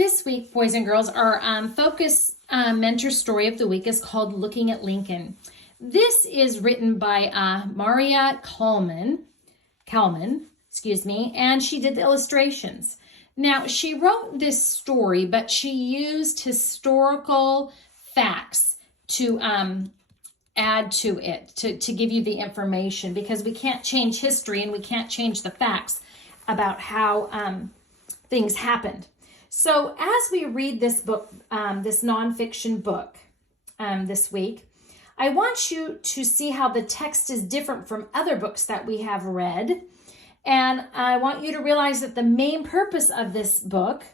This week, boys and girls, our focus mentor story of the week is called Looking at Lincoln. This is written by Maria Kalman, and she did the illustrations. Now, she wrote this story, but she used historical facts to add to it, to give you the information, because we can't change history and we can't change the facts about how things happened. So as we read this book, this nonfiction book this week, I want you to see how the text is different from other books that we have read. And I want you to realize that the main purpose of this book,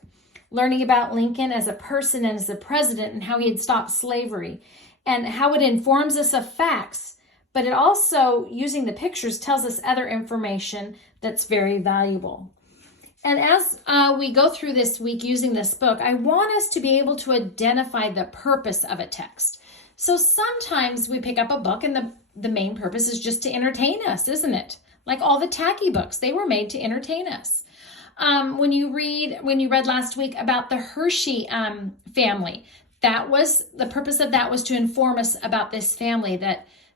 learning about Lincoln as a person and as a president and how he had stopped slavery and how it informs us of facts, but it also, using the pictures, tells us other information that's very valuable. And as we go through this week using this book, I want us to be able to identify the purpose of a text. So sometimes we pick up a book and the main purpose is just to entertain us, isn't it? Like all the tacky books, they were made to entertain us. When you read last week about the Hershey family, that was the purpose of that was to inform us about this family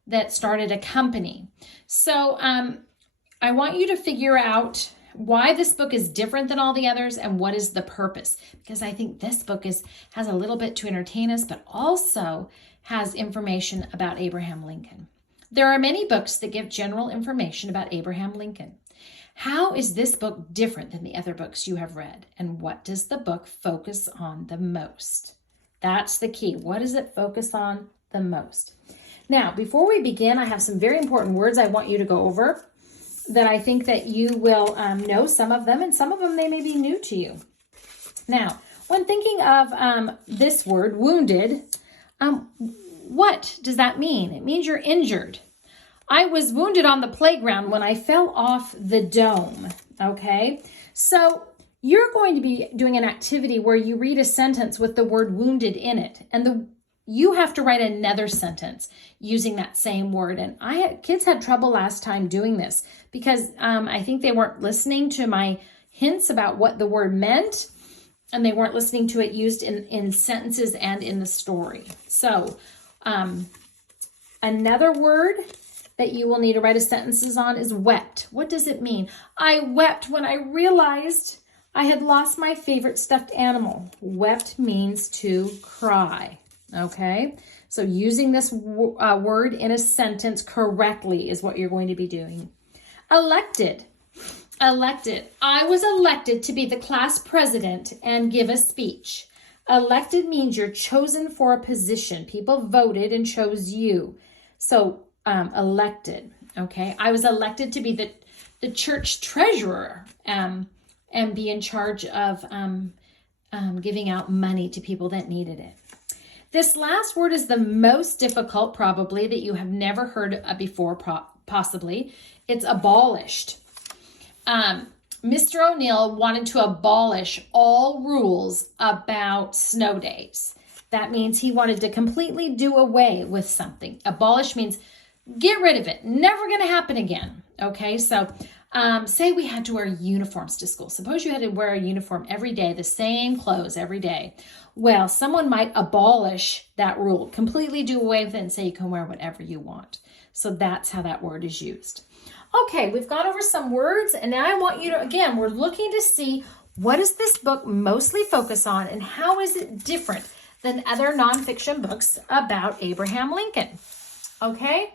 that started a company. So I want you to figure out why this book is different than all the others and what is the purpose, because I think this book has a little bit to entertain us, but also has information about Abraham Lincoln. There are many books that give general information about Abraham Lincoln. How is this book different than the other books you have read? And what does the book focus on the most? That's the key. What does it focus on the most? Now, before we begin, I have some very important words I want you to go over that I think that you will know some of them, and some of them they may be new to you. Now, when thinking of this word, wounded, what does that mean? It means you're injured. I was wounded on the playground when I fell off the dome, okay? So you're going to be doing an activity where you read a sentence with the word wounded in it, and you have to write another sentence using that same word. And kids had trouble last time doing this because I think they weren't listening to my hints about what the word meant, and they weren't listening to it used in sentences and in the story. So another word that you will need to write a sentences on is wept. What does it mean? I wept when I realized I had lost my favorite stuffed animal. Wept means to cry. Okay, so using this word in a sentence correctly is what you're going to be doing. Elected. I was elected to be the class president and give a speech. Elected means you're chosen for a position. People voted and chose you. So elected. Okay, I was elected to be the church treasurer and be in charge of giving out money to people that needed it. This last word is the most difficult, probably, that you have never heard before, possibly. It's abolished. Mr. O'Neill wanted to abolish all rules about snow days. That means he wanted to completely do away with something. Abolish means get rid of it. Never going to happen again. Okay, so say we had to wear uniforms to school. Suppose you had to wear a uniform every day, the same clothes every day. Well, someone might abolish that rule, completely do away with it and say you can wear whatever you want. So that's how that word is used. Okay, we've gone over some words, and now I want you to, again, we're looking to see what does this book mostly focus on and how is it different than other nonfiction books about Abraham Lincoln. Okay?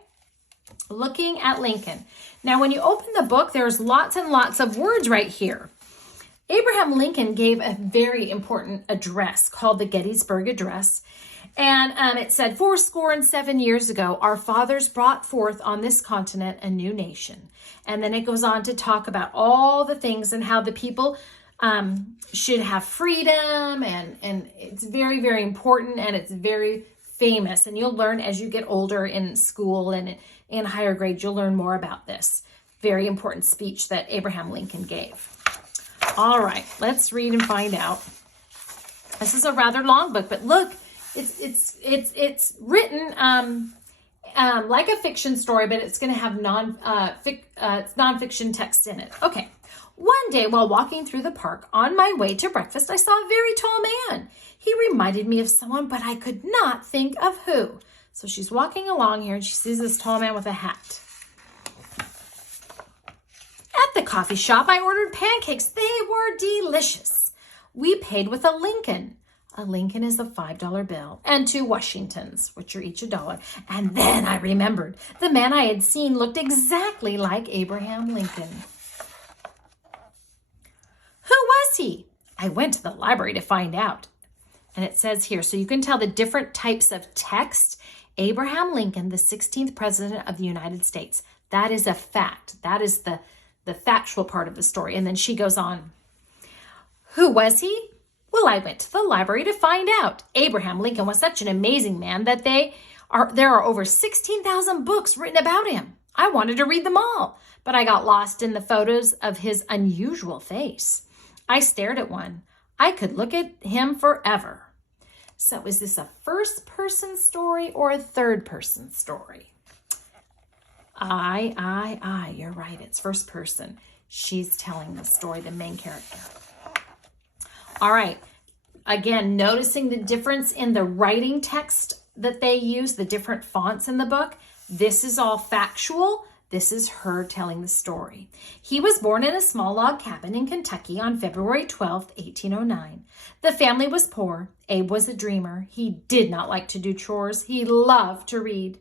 Looking at Lincoln. Now, when you open the book, there's lots and lots of words right here. Abraham Lincoln gave a very important address called the Gettysburg Address. And it said, 77 years ago, our fathers brought forth on this continent a new nation. And then it goes on to talk about all the things and how the people should have freedom. And it's very, very important, and it's very famous. And you'll learn as you get older in school and in higher grades, you'll learn more about this very important speech that Abraham Lincoln gave. All right, let's read and find out. This is a rather long book, but look, it's written like a fiction story, but it's going to have nonfiction text in it. Okay, One day while walking through the park on my way to breakfast, I saw a very tall man. He reminded me of someone, but I could not think of who. So she's walking along here and she sees this tall man with a hat. At the coffee shop, I ordered pancakes. They were delicious. We paid with a Lincoln. A Lincoln is a $5 bill, and 2 Washingtons, which are each $1. And then I remembered the man I had seen looked exactly like Abraham Lincoln. Who was he? I went to the library to find out. And it says here, so you can tell the different types of text. Abraham Lincoln, the 16th president of the United States. That is a fact. That is the factual part of the story. And then she goes on. Who was he? Well, I went to the library to find out. Abraham Lincoln was such an amazing man that there are over 16,000 books written about him. I wanted to read them all, but I got lost in the photos of his unusual face. I stared at one. I could look at him forever. So is this a first-person story or a third-person story? You're right. It's first person. She's telling the story, the main character. All right. Again, noticing the difference in the writing text that they use, the different fonts in the book. This is all factual. This is her telling the story. He was born in a small log cabin in Kentucky on February 12th, 1809. The family was poor. Abe was a dreamer. He did not like to do chores. He loved to read.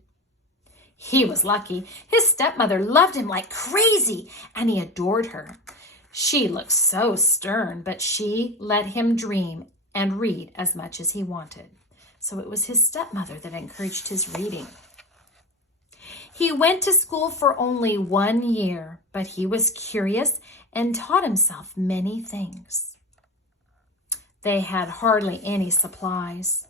He was lucky. His stepmother loved him like crazy, and he adored her. She looked so stern, but she let him dream and read as much as he wanted. So it was his stepmother that encouraged his reading. He went to school for only 1 year, but he was curious and taught himself many things. They had hardly any supplies.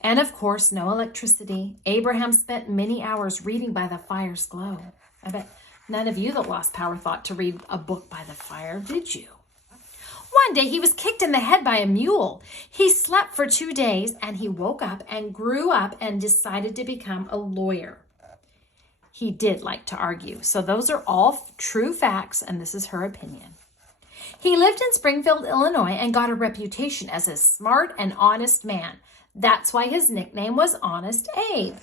And of course, no electricity. Abraham spent many hours reading by the fire's glow. I bet none of you that lost power thought to read a book by the fire, did you? One day he was kicked in the head by a mule. He slept for 2 days and he woke up and grew up and decided to become a lawyer. He did like to argue. So those are all true facts, and this is her opinion. He lived in Springfield, Illinois, and got a reputation as a smart and honest man. That's why his nickname was Honest Abe.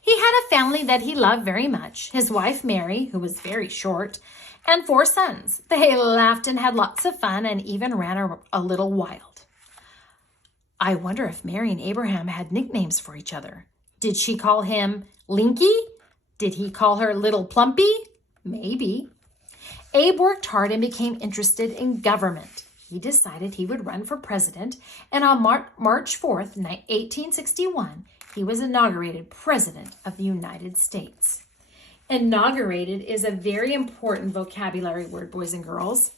He had a family that he loved very much. His wife, Mary, who was very short, and 4 sons. They laughed and had lots of fun and even ran a little wild. I wonder if Mary and Abraham had nicknames for each other. Did she call him Linky? Did he call her Little Plumpy? Maybe. Abe worked hard and became interested in government. He decided he would run for president, and on March 4th, 1861, he was inaugurated president of the United States. Inaugurated is a very important vocabulary word, boys and girls.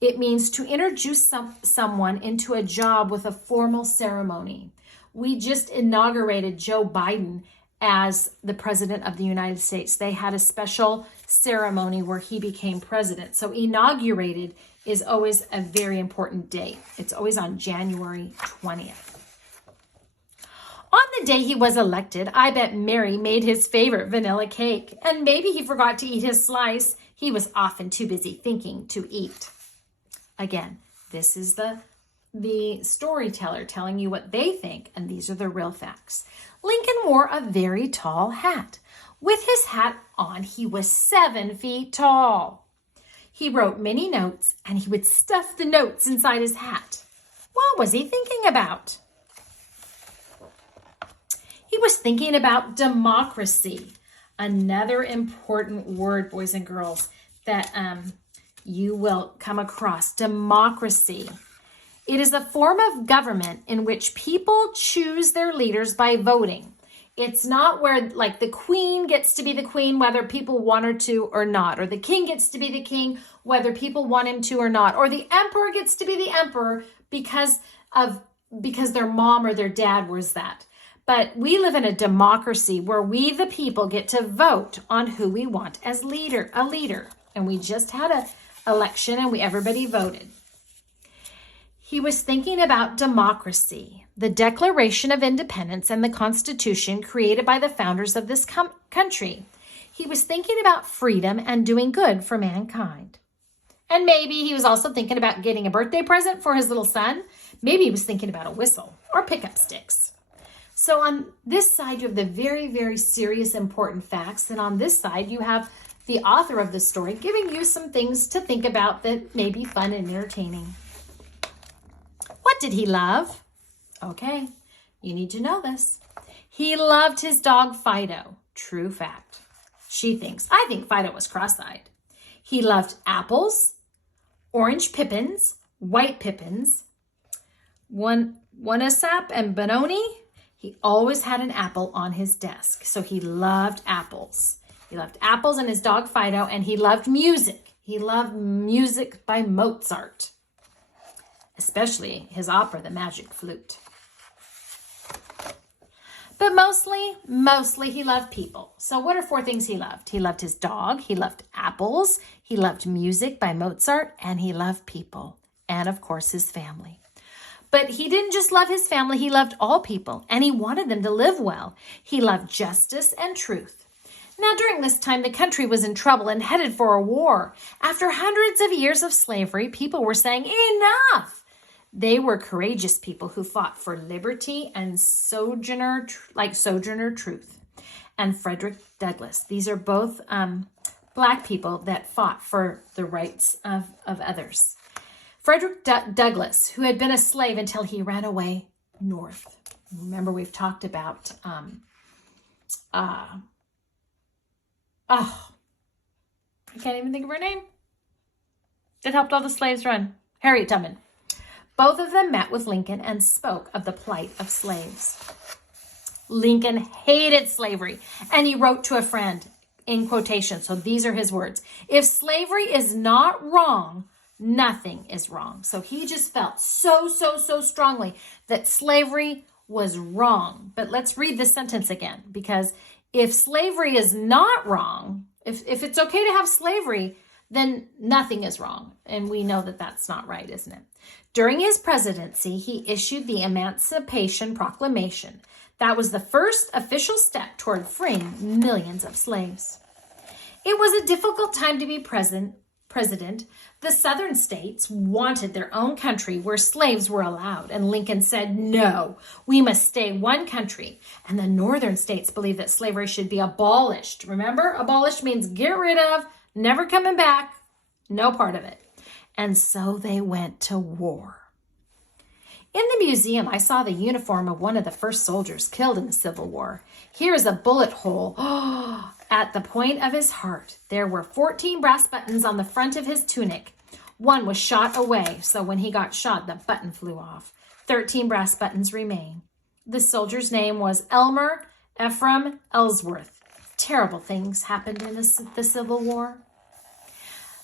It means to introduce someone into a job with a formal ceremony. We just inaugurated Joe Biden as the president of the United States. They had a special ceremony where he became president. So inaugurated is always a very important date. It's always on January 20th. On the day he was elected, I bet Mary made his favorite vanilla cake, and maybe he forgot to eat his slice. He was often too busy thinking to eat. Again, this is the storyteller telling you what they think, and these are the real facts. Lincoln wore a very tall hat. With his hat on, he was 7 feet tall. He wrote many notes, and he would stuff the notes inside his hat. What was he thinking about? He was thinking about democracy, another important word, boys and girls, that you will come across. Democracy. It is a form of government in which people choose their leaders by voting. It's not where, like, the queen gets to be the queen whether people want her to or not, or the king gets to be the king whether people want him to or not, or the emperor gets to be the emperor because their mom or their dad was that. But we live in a democracy where we, the people, get to vote on who we want as a leader. And we just had an election and everybody voted. He was thinking about democracy, the Declaration of Independence and the Constitution created by the founders of this country. He was thinking about freedom and doing good for mankind. And maybe he was also thinking about getting a birthday present for his little son. Maybe he was thinking about a whistle or pickup sticks. So on this side, you have the very, very serious, important facts. And on this side, you have the author of the story giving you some things to think about that may be fun and entertaining. What did he love? Okay, you need to know this. He loved his dog Fido. True fact. She thinks. I think Fido was cross-eyed. He loved apples, orange pippins, white pippins, Wanasap and Benoni. He always had an apple on his desk, so he loved apples. He loved apples and his dog Fido, and he loved music. He loved music by Mozart, especially his opera, The Magic Flute. But mostly he loved people. So what are 4 things he loved? He loved his dog, he loved apples, he loved music by Mozart, and he loved people, and of course his family. But he didn't just love his family, he loved all people, and he wanted them to live well. He loved justice and truth. Now, during this time, the country was in trouble and headed for a war. After hundreds of years of slavery, people were saying, enough! They were courageous people who fought for liberty and Sojourner Truth and Frederick Douglass. These are both Black people that fought for the rights of others. Frederick Douglass, who had been a slave until he ran away north. Remember, we've talked about, I can't even think of her name. That helped all the slaves run. Harriet Tubman. Both of them met with Lincoln and spoke of the plight of slaves. Lincoln hated slavery, and he wrote to a friend, in quotation, so these are his words, "If slavery is not wrong, nothing is wrong." So he just felt so strongly that slavery was wrong. But let's read this sentence again, because if slavery is not wrong, if it's okay to have slavery, then nothing is wrong. And we know that that's not right, isn't it? During his presidency, he issued the Emancipation Proclamation. That was the first official step toward freeing millions of slaves. It was a difficult time to be president. The southern states wanted their own country where slaves were allowed, and Lincoln said, no, we must stay one country. And the northern states believed that slavery should be abolished. Remember, abolished means get rid of, never coming back, no part of it. And so they went to war. In the museum, I saw the uniform of one of the first soldiers killed in the Civil War. Here is a bullet hole at the point of his heart. There were 14 brass buttons on the front of his tunic. One was shot away, so when he got shot, the button flew off. 13 brass buttons remain. The soldier's name was Elmer Ephraim Ellsworth. Terrible things happened in the Civil War.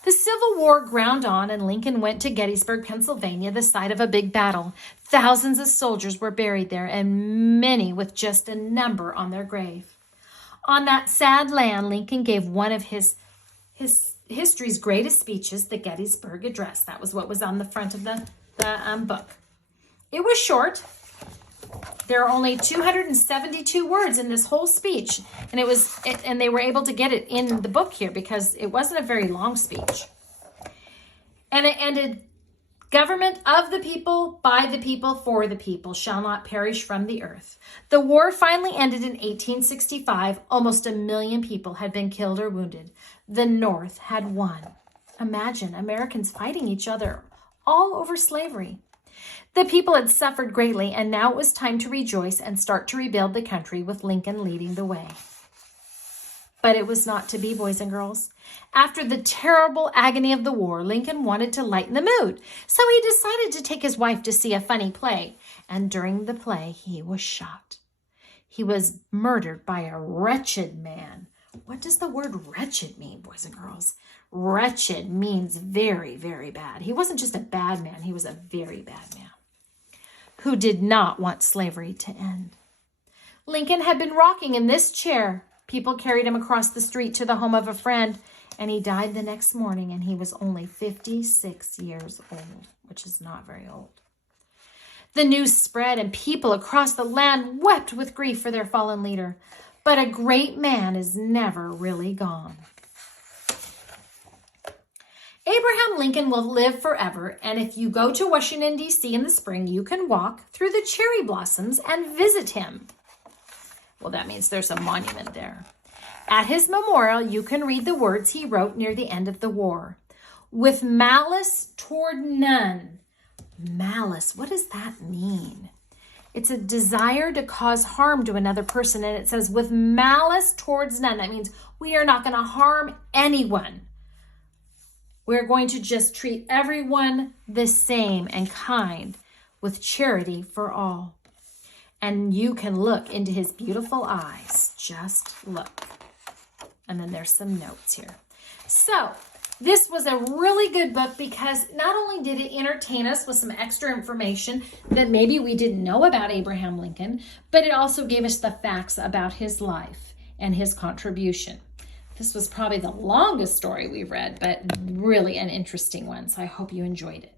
The Civil War ground on, and Lincoln went to Gettysburg, Pennsylvania, the site of a big battle. Thousands of soldiers were buried there, and many with just a number on their grave. On that sad land, Lincoln gave one of his history's greatest speeches, the Gettysburg Address. That was what was on the front of the book. It was short. There are only 272 words in this whole speech, and they were able to get it in the book here because it wasn't a very long speech. And it ended, "Government of the people, by the people, for the people, shall not perish from the earth." The war finally ended in 1865. Almost 1 million people had been killed or wounded. The North had won. Imagine Americans fighting each other all over slavery. The people had suffered greatly, and now it was time to rejoice and start to rebuild the country with Lincoln leading the way. But it was not to be, boys and girls. After the terrible agony of the war, Lincoln wanted to lighten the mood, so he decided to take his wife to see a funny play, and during the play, he was shot. He was murdered by a wretched man. What does the word wretched mean, boys and girls? Wretched means very, very bad. He wasn't just a bad man, he was a very bad man who did not want slavery to end. Lincoln had been rocking in this chair. People carried him across the street to the home of a friend, and he died the next morning, and he was only 56 years old, which is not very old. The news spread, and people across the land wept with grief for their fallen leader. but a great man is never really gone. Abraham Lincoln will live forever, and if you go to Washington, D.C. in the spring, you can walk through the cherry blossoms and visit him. Well, that means there's a monument there. At his memorial, you can read the words he wrote near the end of the war. With malice toward none. Malice, what does that mean? It's a desire to cause harm to another person, and it says with malice towards none. That means we are not going to harm anyone. We're going to just treat everyone the same and kind with charity for all. And you can look into his beautiful eyes. Just look. And then there's some notes here. So this was a really good book because not only did it entertain us with some extra information that maybe we didn't know about Abraham Lincoln, but it also gave us the facts about his life and his contribution. This was probably the longest story we've read, but really an interesting one, so I hope you enjoyed it.